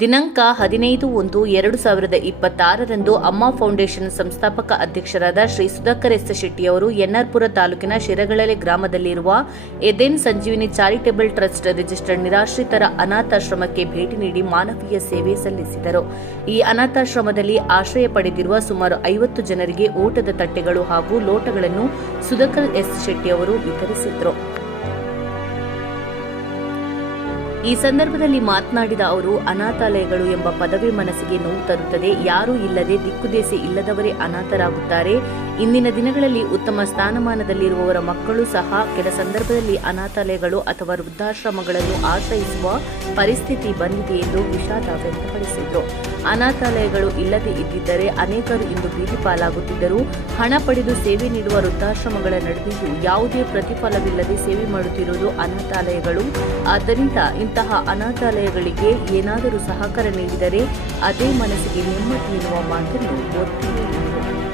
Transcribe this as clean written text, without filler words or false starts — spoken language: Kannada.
ದಿನಾಂಕ 15/1/2026ರಂದು ಅಮ್ಮ ಫೌಂಡೇಶನ್ ಸಂಸ್ಥಾಪಕ ಅಧ್ಯಕ್ಷರಾದ ಶ್ರೀ ಸುಧಾಕರ್ ಎಸ್ ಶೆಟ್ಟಿಯವರು ಎನ್ಆರ್ಪುರ ತಾಲೂಕಿನ ಶಿರಗಳಲೆ ಗ್ರಾಮದಲ್ಲಿರುವ ಎದೆನ್ ಸಂಜೀವಿನಿ ಚಾರಿಟೇಬಲ್ ಟ್ರಸ್ಟ್ ರಿಜಿಸ್ಟರ್ಡ್ ನಿರಾಶ್ರಿತರ ಅನಾಥಾಶ್ರಮಕ್ಕೆ ಭೇಟಿ ನೀಡಿ ಮಾನವೀಯ ಸೇವೆ ಸಲ್ಲಿಸಿದರು. ಈ ಅನಾಥಾಶ್ರಮದಲ್ಲಿ ಆಶ್ರಯ ಪಡೆದಿರುವ ಸುಮಾರು 50 ಜನರಿಗೆ ಊಟದ ತಟ್ಟೆಗಳು ಹಾಗೂ ಲೋಟಗಳನ್ನು ಸುಧಾಕರ್ ಎಸ್ ಶೆಟ್ಟಿಯವರು ವಿತರಿಸಿದರು. ಈ ಸಂದರ್ಭದಲ್ಲಿ ಮಾತನಾಡಿದ ಅವರು, ಅನಾಥಾಲಯಗಳು ಎಂಬ ಪದವೇ ಮನಸ್ಸಿಗೆ ನೋವು ತರುತ್ತದೆ. ಯಾರೂ ಇಲ್ಲದೆ ದಿಕ್ಕುದೇಸೆ ಇಲ್ಲದವರೇ ಅನಾಥರಾಗುತ್ತಾರೆ. ಇಂದಿನ ದಿನಗಳಲ್ಲಿ ಉತ್ತಮ ಸ್ಥಾನಮಾನದಲ್ಲಿರುವವರ ಮಕ್ಕಳು ಸಹ ಕೆಲ ಸಂದರ್ಭದಲ್ಲಿ ಅನಾಥಾಲಯಗಳು ಅಥವಾ ವೃದ್ಧಾಶ್ರಮಗಳನ್ನು ಆಶ್ರಯಿಸುವ ಪರಿಸ್ಥಿತಿ ಬಂದಿದೆ ಎಂದು ವಿಷಾದ ವ್ಯಕ್ತಪಡಿಸಿದರು. ಅನಾಥಾಲಯಗಳು ಇಲ್ಲದೆ ಇದ್ದಿದ್ದರೆ ಅನೇಕರು ಇಂದು ಬೀದಿ ಪಾಲಾಗುತ್ತಿದ್ದರು. ಹಣ ಪಡೆದು ಸೇವೆ ನೀಡುವ ವೃದ್ಧಾಶ್ರಮಗಳ ನಡುವೆಯೂ ಯಾವುದೇ ಪ್ರತಿಫಲವಿಲ್ಲದೆ ಸೇವೆ ಮಾಡುತ್ತಿರುವುದು ಅನಾಥಾಲಯಗಳು. ಆದ್ದರಿಂದ ಇಂತಹ ಅನಾಥಾಲಯಗಳಿಗೆ ಏನಾದರೂ ಸಹಕಾರ ನೀಡಿದರೆ ಅದೇ ಮನಸ್ಸಿಗೆ ನೆಮ್ಮದಿ ಎನ್ನುವ ಮಾತನ್ನು ಒತ್ತಿ ಹೇಳಿದರು.